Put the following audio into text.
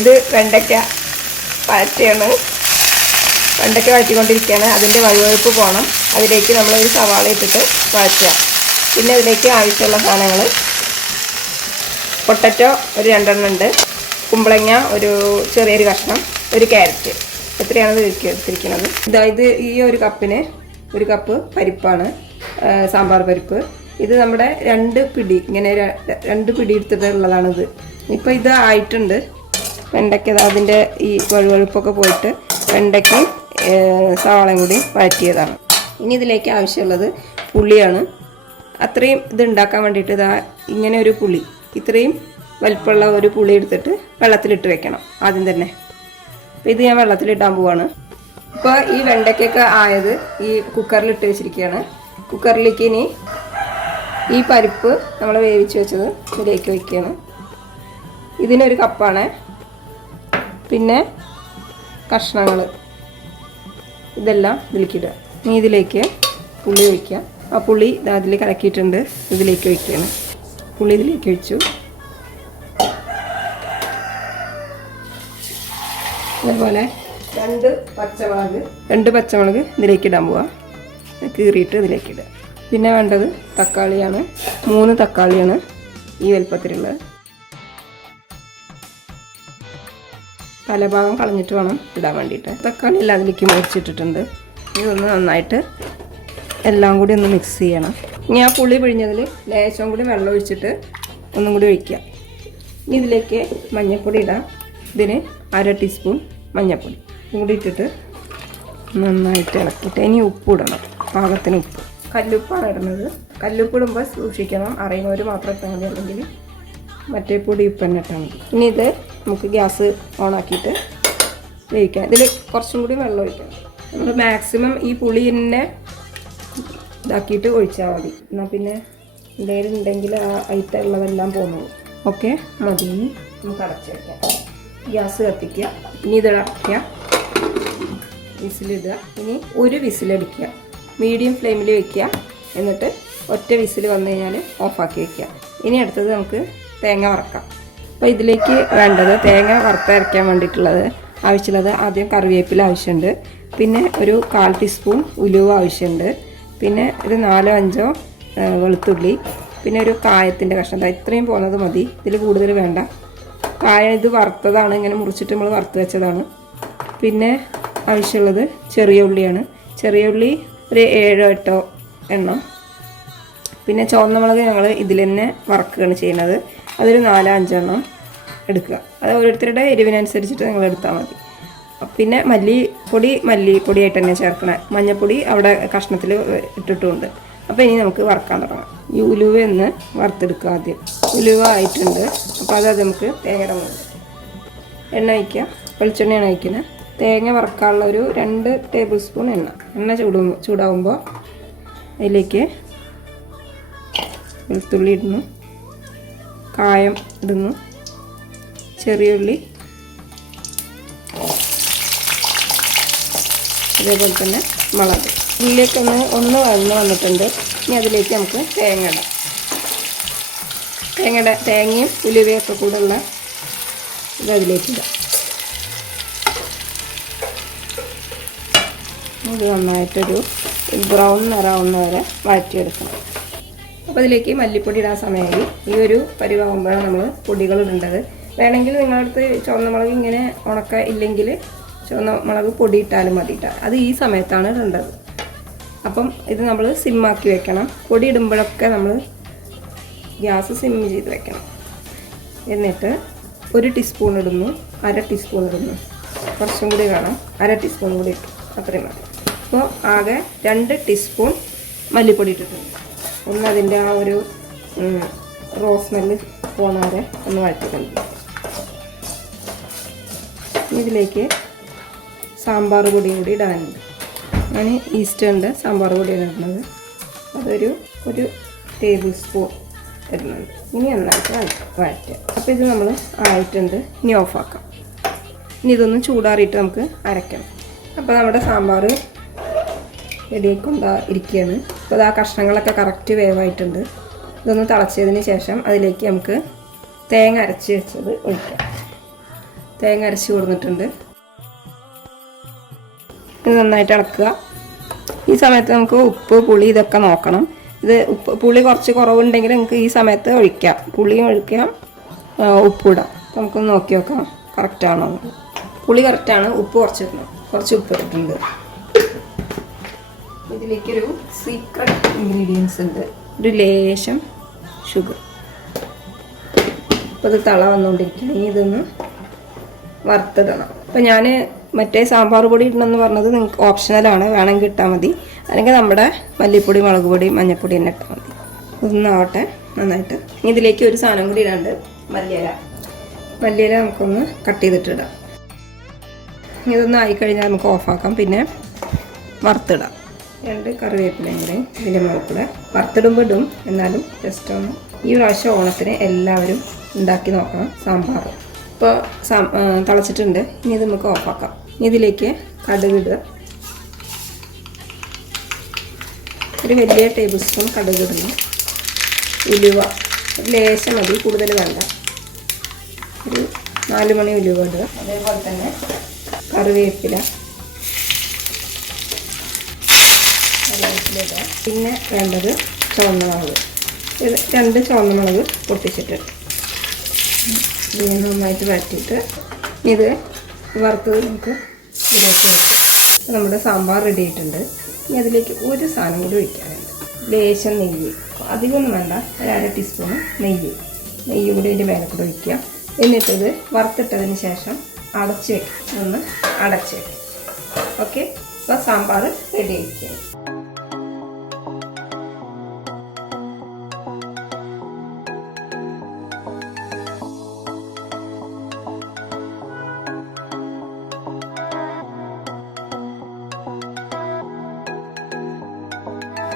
ഇത് വെണ്ടയ്ക്ക വഴറ്റിയാണ്. വെണ്ടയ്ക്ക വഴറ്റിക്കൊണ്ടിരിക്കുകയാണ്. അതിൻ്റെ വഴുവഴുപ്പ് പോകണം. അതിലേക്ക് നമ്മളൊരു സവാള ഇട്ടിട്ട് വഴറ്റുക. പിന്നെ അതിലേക്ക് ആവശ്യമുള്ള സാധനങ്ങൾ പൊട്ടറ്റോ ഒരു 2 എണ്ണം ഉണ്ട്, കുമ്പളങ്ങ ഒരു ചെറിയൊരു കഷ്ണം, ഒരു ക്യാരറ്റ്. എത്രയാണ് ഇത് എടുത്തിരിക്കുന്നത്? ഇതായത് ഈ ഒരു കപ്പിന് 1 കപ്പ് പരിപ്പാണ്, സാമ്പാർ പരിപ്പ്. ഇത് നമ്മുടെ 2 പിടി, ഇങ്ങനെ 2 പിടി എടുത്തിട്ടുള്ളതാണിത്. ഇപ്പോൾ ഇത് ആയിട്ടുണ്ട്. വെണ്ടയ്ക്ക അതിൻ്റെ ഈ വഴുവഴുപ്പൊക്കെ പോയിട്ട് വെണ്ടയ്ക്കും സവാളയും കൂടി വഴറ്റിയതാണ്. ഇനി ഇതിലേക്ക് ആവശ്യമുള്ളത് പുളിയാണ്. അത്രയും ഇത് ഉണ്ടാക്കാൻ വേണ്ടിയിട്ട് ഇങ്ങനെ ഒരു പുളി, ഇത്രയും വലിപ്പമുള്ള ഒരു പുളി എടുത്തിട്ട് വെള്ളത്തിലിട്ട് വെക്കണം ആദ്യം തന്നെ. അപ്പോൾ ഇത് ഞാൻ വെള്ളത്തിലിടാൻ പോവാണ്. ഇപ്പോൾ ഈ വെണ്ടയ്ക്കൊക്കെ ആയത് ഈ കുക്കറിലിട്ട് വെച്ചിരിക്കുകയാണ്. കുക്കറിലേക്ക് ഇനി ഈ പരിപ്പ് നമ്മൾ വേവിച്ച് വെച്ചത് ഇതിലേക്ക് വയ്ക്കുകയാണ്. ഇതിനൊരു കപ്പാണ്. പിന്നെ കഷ്ണങ്ങൾ ഇതെല്ലാം ഇതിലേക്ക് ഇടുക. ഇനി ഇതിലേക്ക് പുളി ഒഴിക്കുക. ആ പുളി അതിൽ കലക്കിയിട്ടുണ്ട്, ഇതിലേക്ക് ഒഴിക്കുകയാണ്. പുളി ഇതിലേക്ക് ഒഴിച്ചു. അതുപോലെ 2 പച്ചമുളക് ഇതിലേക്ക് ഇടാൻ പോവാം. കീറിയിട്ട് ഇതിലേക്ക് ഇടുക. പിന്നെ വേണ്ടത് തക്കാളിയാണ്. 3 തക്കാളിയാണ് ഈ വലുപ്പത്തിലുള്ളത്. തലഭാഗം കളഞ്ഞിട്ട് വേണം ഇടാൻ വേണ്ടിയിട്ട്. തക്കാളി എല്ലാം അതിലേക്ക് മുറിച്ചിട്ടിട്ടുണ്ട്. ഇതൊന്ന് നന്നായിട്ട് എല്ലാം കൂടി ഒന്ന് മിക്സ് ചെയ്യണം. ഇനി ആ പുളി പിഴിഞ്ഞതിൽ ലേശം കൂടി വെള്ളം ഒഴിച്ചിട്ട് ഒന്നും കൂടി ഒഴിക്കുക. ഇനി ഇതിലേക്ക് മഞ്ഞൾപ്പൊടി ഇടാം. ഇതിന് 1/2 ടീസ്പൂൺ മഞ്ഞൾപ്പൊടി കൂടി ഇട്ടിട്ട് നന്നായിട്ട് ഇളക്കിയിട്ട് ഇനി ഉപ്പ് ഇടണം. പാകത്തിന് ഉപ്പ്. കല്ലുപ്പാണ് ഇടുന്നത്. കല്ലുപ്പ് ഇടുമ്പോൾ സൂക്ഷിക്കണം, അറിയുന്നവർ മാത്രം ഇട്ടാൽ മതി, അല്ലെങ്കിൽ മറ്റേ പൊടി ഉപ്പ് തന്നെ ഇട്ടാൽ മതി. ഇനി ഇത് നമുക്ക് ഗ്യാസ് ഓണാക്കിയിട്ട് വേവിക്കാം. ഇതിൽ കുറച്ചും കൂടി വെള്ളം ഒഴിക്കണം. നമ്മൾ മാക്സിമം ഈ പുളി തന്നെ ഇതാക്കിയിട്ട് ഒഴിച്ചാൽ മതി. എന്നാൽ പിന്നെ എന്തെങ്കിലും ഉണ്ടെങ്കിൽ ആ അയിത്തുള്ളതെല്ലാം പോകുന്നു. ഓക്കെ, മതി. നമുക്ക് അടച്ച് വയ്ക്കാം. ഗ്യാസ് കത്തിക്കുക. ഇനി ഇത് അടയ്ക്കുക, വിസിലിടുക. ഇനി ഒരു വിസിലടിക്കുക. മീഡിയം ഫ്ലെയിമിൽ വയ്ക്കുക. എന്നിട്ട് ഒറ്റ വിസിൽ വന്നു കഴിഞ്ഞാൽ ഓഫാക്കി വയ്ക്കുക. ഇനി അടുത്തത് നമുക്ക് തേങ്ങ വറക്കാം. അപ്പോൾ ഇതിലേക്ക് വേണ്ടത് തേങ്ങ വറുത്തരയ്ക്കാൻ വേണ്ടിയിട്ടുള്ളത് ആവശ്യമുള്ളത് ആദ്യം കറിവേപ്പില ആവശ്യമുണ്ട്. പിന്നെ ഒരു 1/4 ടീസ്പൂൺ ഉലുവ ആവശ്യമുണ്ട്. പിന്നെ ഒരു 4-5 വെളുത്തുള്ളി. പിന്നെ ഒരു കായത്തിൻ്റെ കഷ്ണം. ഇത്രയും പോകുന്നത് മതി, ഇതിൽ കൂടുതൽ വേണ്ട. കായം ഇത് വറുത്തതാണ്, ഇങ്ങനെ മുറിച്ചിട്ട് നമ്മൾ വറുത്ത് വെച്ചതാണ്. പിന്നെ ആവശ്യമുള്ളത് ചെറിയ ഉള്ളിയാണ്. ചെറിയ ഉള്ളി ഒരു 7-8 എണ്ണം. പിന്നെ ചുവന്ന മുളക് ഞങ്ങൾ ഇതിൽ തന്നെ വറക്കുകയാണ് ചെയ്യുന്നത്. അതൊരു 4-5 എണ്ണം എടുക്കുക. അത് ഓരോരുത്തരുടെ എരിവിനനുസരിച്ചിട്ട് നിങ്ങൾ എടുത്താൽ മതി. പിന്നെ മല്ലിപ്പൊടിയായിട്ട് തന്നെ ചേർക്കണം. മഞ്ഞൾപ്പൊടി അവിടെ കഷ്ണത്തിൽ ഇട്ടിട്ടുമുണ്ട്. അപ്പോൾ ഇനി നമുക്ക് വറക്കാൻ തുടങ്ങാം. ഈ ഉലുവ ഒന്ന് വറുത്തെടുക്കുക ആദ്യം. ഉലുവ ആയിട്ടുണ്ട്. അപ്പോൾ അത് നമുക്ക് തേങ്ങ എണ്ണ ഒഴിക്കുക. വെളിച്ചെണ്ണയാണ് ഒഴിക്കുന്നത്. തേങ്ങ വറക്കാനുള്ള ഒരു 2 ടേബിൾ സ്പൂൺ എണ്ണ ചൂടാവുമ്പോൾ അതിലേക്ക് വെളുത്തുള്ളി ഇടുന്നു, കായം ഇടുന്നു, ചെറിയ ഉള്ളി, അതേപോലെ തന്നെ മുളക്. ഉള്ളിലേക്കൊന്ന് വന്നിട്ടുണ്ട്. ഇനി അതിലേക്ക് നമുക്ക് തേങ്ങ ഇടാം. തേങ്ങയും ഉലുവയൊക്കെ കൂടെ ഉള്ള ഇത് അതിലേക്ക് ഇടാം. ഇത് നന്നായിട്ടൊരു ബ്രൗൺ നിറാവുന്ന വരെ വഴറ്റിയെടുക്കണം. അപ്പോൾ അതിലേക്ക് മല്ലിപ്പൊടി ഇടാൻ സമയമായി. ഈ ഒരു പരിവാകുമ്പോഴാണ് നമ്മൾ പൊടികൾ ഇടേണ്ടത്. വേണമെങ്കിൽ നിങ്ങളടുത്ത് ചുവന്ന മുളക് ഇങ്ങനെ ഉണക്ക ഇല്ലെങ്കിൽ ചുവന്ന മുളക് പൊടി ഇട്ടാലും മതി. അത് ഈ സമയത്താണ് ഇടേണ്ടത്. അപ്പം ഇത് നമ്മൾ സിമ്മാക്കി വെക്കണം. പൊടി ഇടുമ്പോഴൊക്കെ നമ്മൾ ഗ്യാസ് സിം ചെയ്ത് വെക്കണം. എന്നിട്ട് 1 ടീസ്പൂൺ ഇടുന്നു, 1/2 ടീസ്പൂൺ ഇടുന്നു. കുറച്ചും കൂടി വേണം, 1/2 ടീസ്പൂൺ കൂടി ഇട്ടു, അത്രയും മതി. അപ്പോൾ ആകെ 2 ടീസ്പൂൺ മല്ലിപ്പൊടി ഇട്ടിട്ടുണ്ട്. ഒന്ന് അതിൻ്റെ ആ ഒരു റോസ് സ്മെല്ല് പോകുന്നവരെ ഒന്ന് വഴറ്റിട്ടുണ്ട്. ഇതിലേക്ക് സാമ്പാർ പൊടിയും കൂടി ഇടാനുണ്ട്. ഞാൻ ഈസ്റ്റേണിൻ്റെ സാമ്പാർ പൊടിയാണ് ഇടുന്നത്. അതൊരു 1 ടേബിൾ സ്പൂൺ ഇടുന്നുണ്ട്. ഇനി നന്നായിട്ട് വഴറ്റുക. അപ്പോൾ ഇത് നമ്മൾ ആയിട്ടുണ്ട്. ഇനി ഓഫാക്കാം. ഇനി ഇതൊന്ന് ചൂടാറിയിട്ട് നമുക്ക് അരയ്ക്കണം. അപ്പോൾ നമ്മുടെ സാമ്പാർ റെഡിയായിക്കൊണ്ടാ ഇരിക്കുകയാണ്. അപ്പോൾ ആ കഷ്ണങ്ങളൊക്കെ കറക്റ്റ് വേവായിട്ടുണ്ട്. ഇതൊന്ന് തിളച്ചതിന് ശേഷം അതിലേക്ക് നമുക്ക് തേങ്ങ അരച്ച് വെച്ചത് ഒഴിക്കാം. തേങ്ങ അരച്ച് കൊടുത്തിട്ടുണ്ട്. ഇത് നന്നായിട്ട് ഇളക്കുക. ഈ സമയത്ത് നമുക്ക് ഉപ്പ് പുളി ഇതൊക്കെ നോക്കണം. ഇത് പുളി കുറച്ച് കുറവുണ്ടെങ്കിൽ നമുക്ക് ഈ സമയത്ത് ഒഴിക്കാം. പുളിയും ഒഴിക്കാം, ഉപ്പിടാം. നമുക്കൊന്ന് നോക്കി നോക്കാം കറക്റ്റാണോ. പുളി കറക്റ്റാണ്, ഉപ്പ് കുറച്ച് ഉപ്പ് ഇട്ടിട്ടുണ്ട്. ഇതിലേക്കൊരു സീക്രട്ട് ഇൻഗ്രീഡിയൻസ് ഉണ്ട്, ഒരു ലേശം ഷുഗർ. അപ്പോൾ ഇത് തള വന്നുകൊണ്ടിരിക്കുകയാണ്. ഇതൊന്ന് വറുത്തിടണം. അപ്പോൾ ഞാൻ മറ്റേ സാമ്പാർ പൊടി ഇടണമെന്ന് പറഞ്ഞത് നിങ്ങൾക്ക് ഓപ്ഷണലാണ്, വേണമെങ്കിൽ ഇട്ടാൽ മതി. അല്ലെങ്കിൽ നമ്മുടെ മല്ലിപ്പൊടി, മുളക് പൊടി, മഞ്ഞൾപ്പൊടി തന്നെ ഇട്ടാൽ മതി. ഇതൊന്നാവട്ടെ നന്നായിട്ട്. ഇതിലേക്ക് ഒരു സാധനം കൂടി ഇടാണ്ട്, മല്ലിയില നമുക്കൊന്ന് കട്ട് ചെയ്തിട്ടിടാം. ഇതൊന്ന് ആയിക്കഴിഞ്ഞാൽ നമുക്ക് ഓഫാക്കാം. പിന്നെ വറുത്തിടാം. 2 കറിവേപ്പിലയും കൂടെ ഇതിൻ്റെ മുകളിൽ കൂടെ വറുത്തിടുമ്പോൾ ഇടും. എന്നാലും ജസ്റ്റ് ഒന്ന് ഈ പ്രാവശ്യം ഓണത്തിന് എല്ലാവരും ഉണ്ടാക്കി നോക്കണം സാമ്പാർ. ഇപ്പോൾ തിളച്ചിട്ടുണ്ട്. ഇനി ഇത് നമുക്ക് ഓഫാക്കാം. ഇതിലേക്ക് കടുക് ഇടുക. ഒരു വലിയ ടേബിൾ സ്പൂൺ കടുക് ഇടണം. ഉലുവ ലേശം മതി, കൂടുതൽ വേണ്ട. ഒരു 4 മണി ഉലുവ ഇടുക. അതേപോലെ തന്നെ കറിവേപ്പില ഇടുക. പിന്നെ വേണ്ടത് ചുവന്ന മുളക്. 2 ചുവന്ന മുളക് പൊട്ടിച്ചിട്ട് ഇത് നന്നായിട്ട് വഴറ്റിയിട്ട് ഇത് വറുത്ത് നമുക്ക് ഇതിലേക്ക് വെക്കാം. നമ്മുടെ സാമ്പാർ റെഡി ആയിട്ടുണ്ട്. ഇനി അതിലേക്ക് ഒരു സാധനം കൂടി ഒഴിക്കാനുണ്ട്, ലേശം നെയ്യ്. അധികമൊന്നും വേണ്ട, ഒരു 1/2 ടീസ്പൂൺ നെയ്യ് കൂടി ഇതിൻ്റെ മേലെ കൂടെ ഒഴിക്കുക. എന്നിട്ടിത് വറുത്തിട്ടതിന് ശേഷം അടച്ച് വെക്കുക. ഒന്ന് അടച്ച് വെക്കുക. ഓക്കെ, അപ്പോൾ സാമ്പാർ റെഡി ആയിരിക്കും.